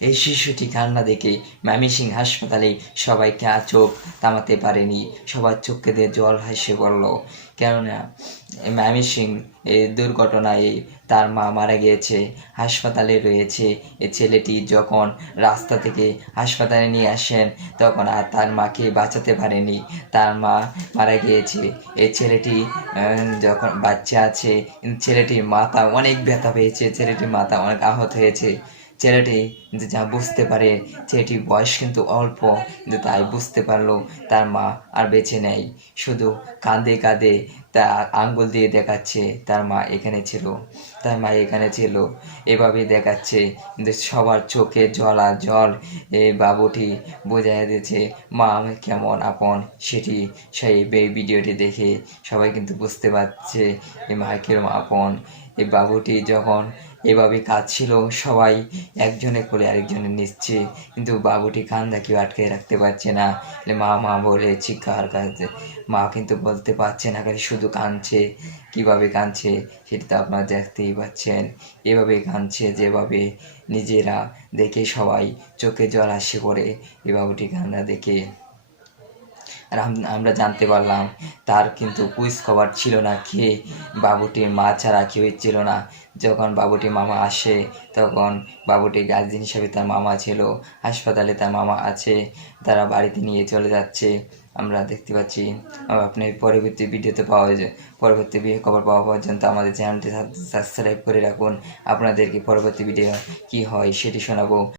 এই শিশুটি কান্না দেখে ম্যামিসিং হাসপাতালে সবাইকে আর চোখ থামাতে পারেনি। সবার চোখে দিয়ে জল হেসে পড়ল। কেননা ম্যামিসিং এই দুর্ঘটনায় তার মা মারা গিয়েছে। হাসপাতালে রয়েছে এই ছেলেটি। যখন রাস্তা থেকে হাসপাতালে নিয়ে আসেন, তখন আর তার মাকে বাঁচাতে পারেনি। তার মা মারা গিয়েছে। এই ছেলেটি যখন বাচ্চা আছে, ছেলেটির মাথা অনেক ব্যথা পেয়েছে। ছেলেটির মাথা অনেক আহত হয়েছে। ছেলেটি যে বুঝতে পারে ছেলেটির বয়স কিন্তু অল্প, কিন্তু তাই বুঝতে পারল, তার মা আর বেঁচে নেই। শুধু কাঁদে কাঁদে তা আঙ্গুল দিয়ে দেখাচ্ছে তার মা এখানে ছিল। তার মা এখানে ছিল। এভাবে দেখাচ্ছে কিন্তু সবার চোখে জল আর জল। এই বাবুটি বোঝাই দিয়েছে, মা, কেমন আপন? সেটি সেই ভিডিওটি দেখে সবাই কিন্তু বুঝতে পারছে এই মা কিরম আপন। এই বাবুটি যখন এভাবে কাঁদছিল। সবাই একজনে করে আরেকজনে নিচ্ছে। কিন্তু বাবুটি কান্দা কেউ আটকে রাখতে পারছে না। মা মা বলে চিৎকার কাঁদছে। মা কিন্তু বলতে পারছে না, খালি শুধু কাঁদছে। কীভাবে কাঁদছে সেটা তো আপনারা দেখতেই পাচ্ছেন। এভাবে কাঁদছে, যেভাবে নিজেরা দেখে সবাই চোখে জল আসে পড়ে, এই বাবুটি কান্না দেখে। আর আমরা জানতে পারলাম, তার কিন্তু কুইজ খবর ছিল না, কে বাবুটির মা ছাড়া কেউই ছিল না। যখন বাবুটির মামা আসে, তখন বাবুটি গার্জেন হিসাবে তার মামা ছিল, হাসপাতালে তার মামা আছে, তারা বাড়িতে নিয়ে চলে যাচ্ছে। আমরা দেখতে পাচ্ছি আর আপনি পরবর্তী ভিডিওতে পাওয়া যায় পরবর্তী খবর পাওয়া পর্যন্ত আমাদের চ্যানেলটি সাবস্ক্রাইব করে রাখুন। আপনাদেরকে পরবর্তী ভিডিও কি হয় সেটি শোনাবো।